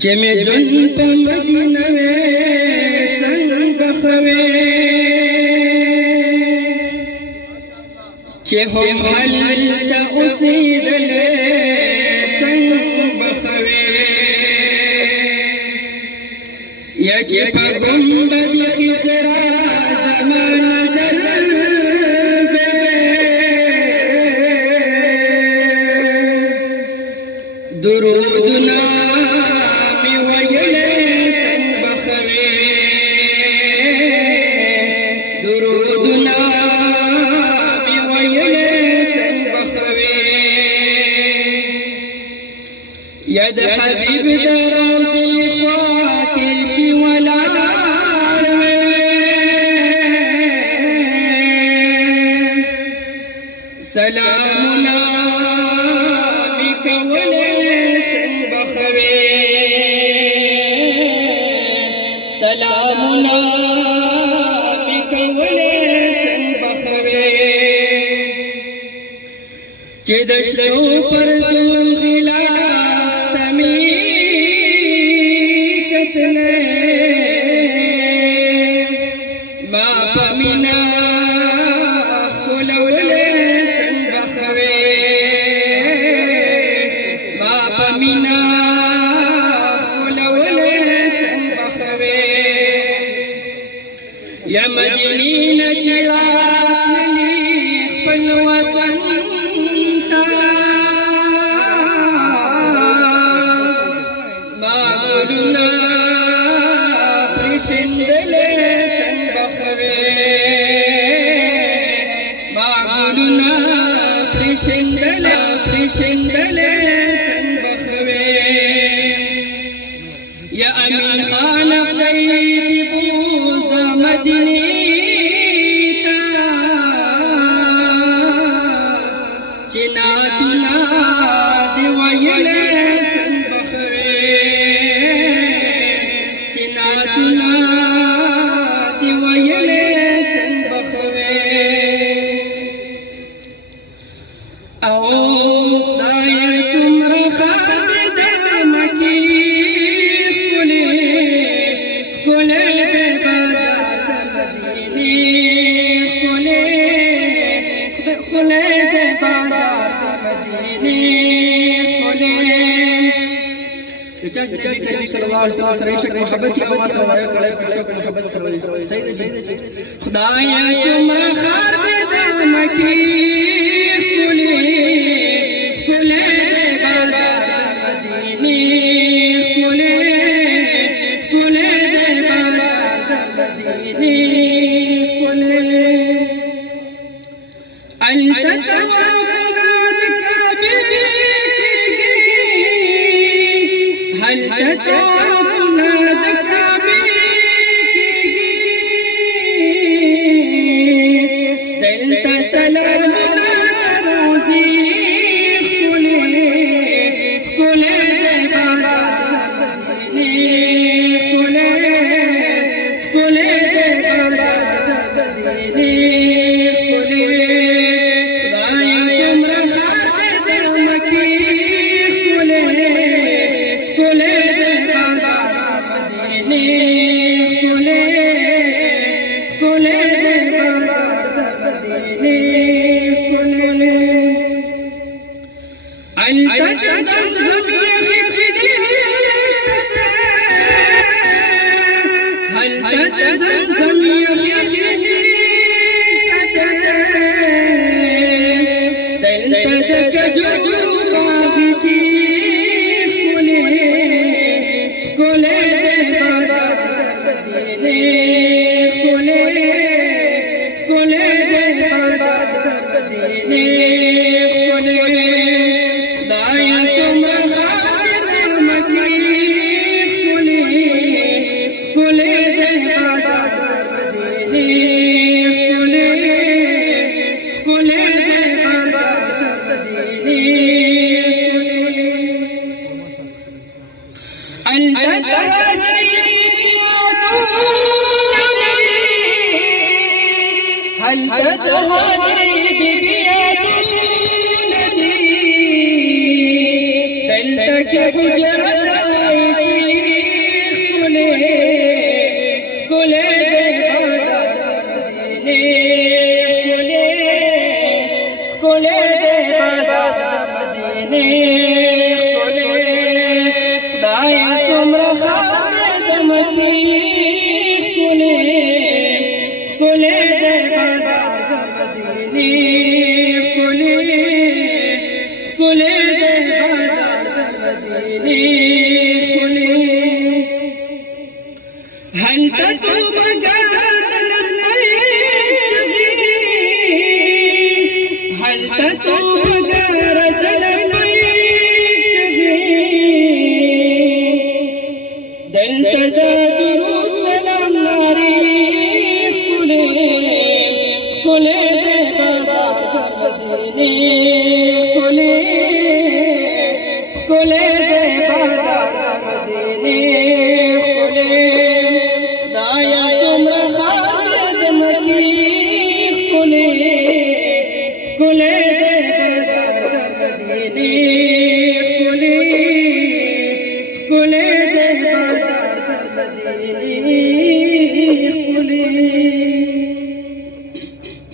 چې مې ژوند په مدینه وې څنګه بخوې چې هم هلته اوسېدلې څنګه بخوې یا چې په ګنبد خضرا زما نظر درودنا می ویلې څنګه بخوې درودنا می ویلې څنګه بخوې یا د حبیب د روضې خوا کې چې ولاړ وې سلامنا می کولې سلامنا بکولې څنګه بخوې چې د شلو پر ټول خلاف تمې کتلې ما پمینا کولولې څنګه بخوې ما پمینا یا مدینی نچراتلی خپل وطن تا معمولنا پرشندلې څنګه بخوې معمولنا پرشندلې څنګه بخوې یا امین خان خدای مدینی تا چناتنا دی ویلې څنګه بخوې چناتنا دی ویلې څنګه بخوې او خدای څومره خالد مکی کولې نبی صلی الله علیه وسلم سره عشق محبت او ما سره دا کړه محبت سره سید خدای څومره خار دې مکی کولې کولې بازار مدینه کولې کولې بازار مدینه کولې انت هل تتوافنا دكابي دلت سلامنا روزي خلي خلي بابادني خلي خلي بابادني هل تتهادي ببيادي तक गुजरत आई खुले खुले मदीने खुले बाजार मदीने खुले दाए सुमरा दमकी खुले खुले बाजार मदीने खुले खुले बाजार मदीने